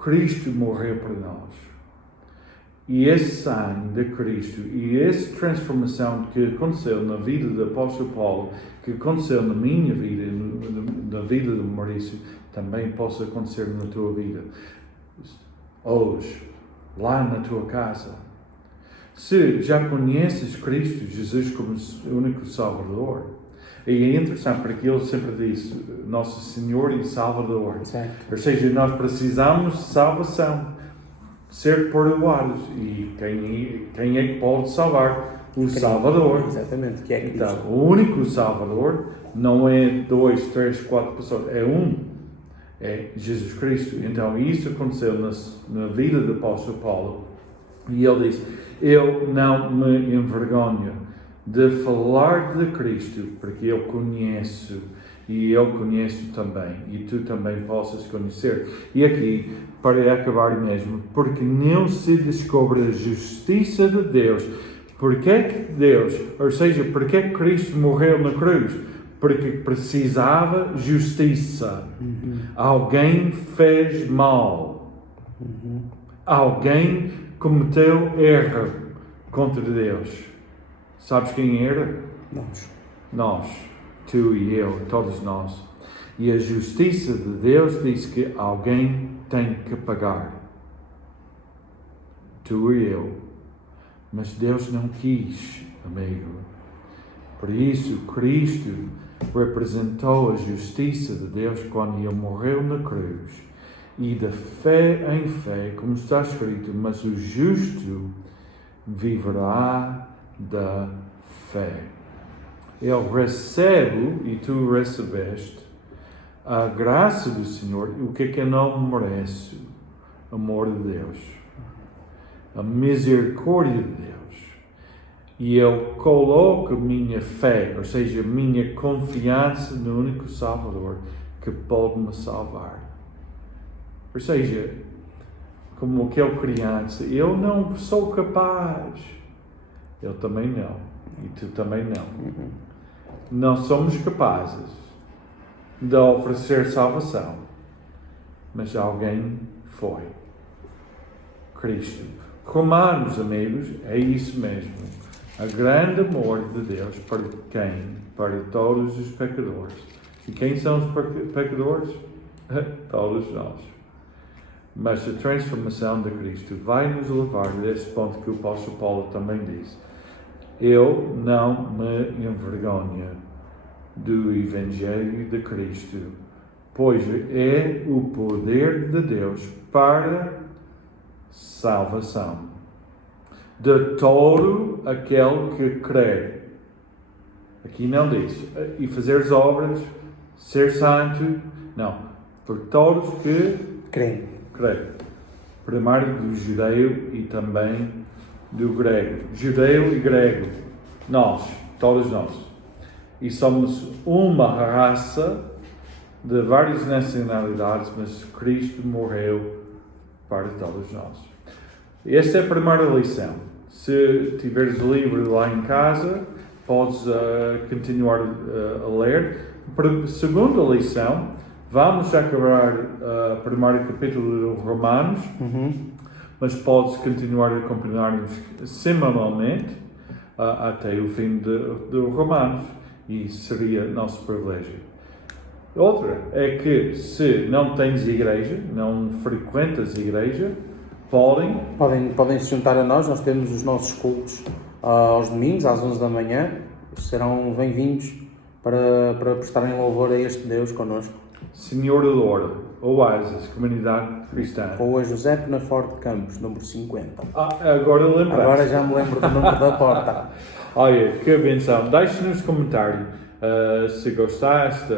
Cristo morreu por nós. E esse sangue de Cristo e essa transformação que aconteceu na vida do apóstolo Paulo, que aconteceu na minha vida, na vida de Maurício, também possa acontecer na tua vida. Hoje, lá na tua casa. Se já conheces Cristo Jesus como o único Salvador, e é interessante porque Ele sempre disse Nosso Senhor e Salvador. Certo. Ou seja, nós precisamos de salvação, ser perdoados. E quem é que pode salvar? O Salvador. Exatamente, que é Cristo. Então, o único Salvador não é 2, 3, 4 pessoas, é um. É Jesus Cristo. Então, isso aconteceu na vida do apóstolo Paulo. E ele disse: eu não me envergonho de falar de Cristo, porque eu conheço, e eu conheço também, e tu também possas conhecer. E aqui, para acabar mesmo, porque não se descobre a justiça de Deus. Porque é que Deus, ou seja, porque é que Cristo morreu na cruz? Porque precisava justiça. Alguém fez mal. Alguém cometeu erro contra Deus. Sabes quem era? Nós, tu e eu, todos nós. E a justiça de Deus diz que alguém tem que pagar. Tu e eu. Mas Deus não quis, amigo. Por isso, Cristo representou a justiça de Deus quando Ele morreu na cruz. E de fé em fé, como está escrito, mas o justo viverá da fé. Ele recebe, e tu recebeste, a graça do Senhor. O que é que eu não mereço? O amor de Deus. A misericórdia de Deus. E eu coloco minha fé, ou seja, minha confiança no único Salvador que pode me salvar. Ou seja, como aquele criança, eu não sou capaz. Eu também não. E tu também não. Não somos capazes de oferecer salvação. Mas alguém foi. Cristo. Romanos, amigos, é isso mesmo. A grande amor de Deus para quem? Para todos os pecadores. E quem são os pecadores? Todos nós. Mas a transformação de Cristo vai nos levar a esse ponto que o apóstolo Paulo também diz. Eu não me envergonho do Evangelho de Cristo, pois é o poder de Deus para salvação de todo aquele que crê. Aqui não diz, e fazer obras, ser santo, não, por todos que creem. Primeiro do judeu e também do grego. Judeu e grego, nós, todos nós. E somos uma raça de várias nacionalidades, mas Cristo morreu para todos nós. Esta é a primeira lição. Se tiveres o livro lá em casa, podes continuar a ler. Para a segunda lição, vamos acabar o primeiro capítulo de Romanos, mas podes continuar a acompanhar-nos semanalmente até o fim de Romanos, e seria nosso privilégio. Outra é que, se não tens igreja, não frequentas a igreja, podem se juntar a nós. Nós temos os nossos cultos aos domingos, às 11 da manhã. Serão bem-vindos para prestarem louvor a este Deus connosco. Senhor da Loura, Oásis, Comunidade Cristã. Rua José Penaforte Campos, número 50. Agora lembraste. Agora já me lembro do número da porta. Olha, que benção. Deixe nos comentários se gostaste,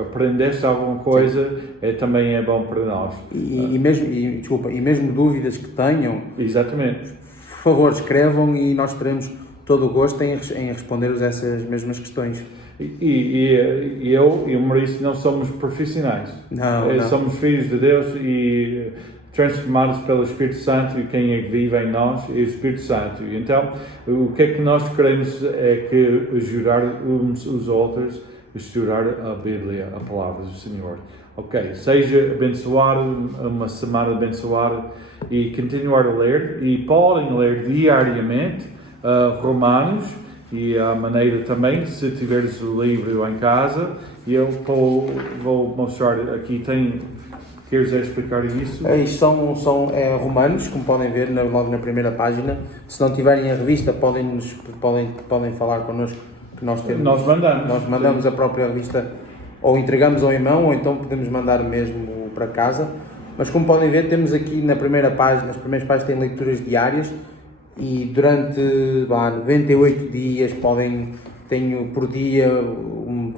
aprendeste alguma coisa, também é bom para nós. E mesmo dúvidas que tenham, exatamente, por favor, escrevam e nós teremos todo o gosto em responder-vos essas mesmas questões. E eu e o Maurício não somos profissionais. Não. Somos filhos de Deus e transformados pelo Espírito Santo, e quem é que vive em nós é o Espírito Santo. E então, o que é que nós queremos é que ajudar uns os outros a estudar a Bíblia, a palavra do Senhor. Ok, seja abençoado, uma semana abençoada, e continuar a ler, e podem ler diariamente Romanos, e a maneira também, se tiveres o livro em casa, e eu vou mostrar aqui, queres explicar isso? Isto são Romanos, como podem ver logo na primeira página. Se não tiverem a revista, podem falar connosco, que nós mandamos a própria revista, ou entregamos ao irmão, ou então podemos mandar mesmo para casa. Mas como podem ver, temos aqui na primeira página, nas primeiras páginas tem leituras diárias, e durante 98 dias tenho por dia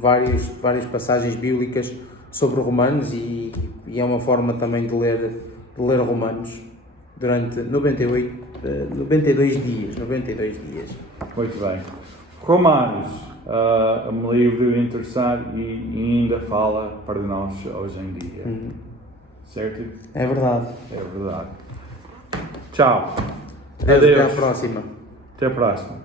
várias passagens bíblicas sobre Romanos, e é uma forma também de ler Romanos durante 92 dias. Muito bem. Romanos, um livro interessante e ainda fala para nós hoje em dia. Certo? É verdade. É verdade. Tchau. Adeus. Até à próxima. Até a próxima.